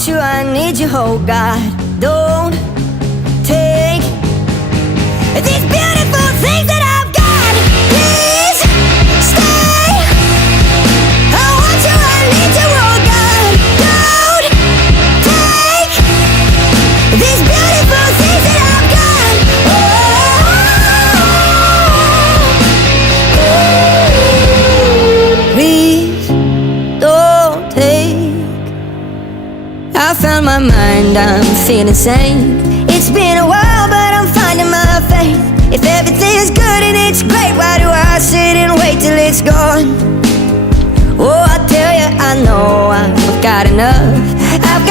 want you, I need you, oh God. Don't take these beautiful things that I've got. Please stay. I want you, I need you, oh God. Don't take these beautiful things that I've got. Please don't take. I found my mind, I'm feeling sane. It's been a while, but I'm finding my faith. If everything's good and it's great, why do I sit and wait till it's gone? Oh, I tell you, I know I've got enough. I've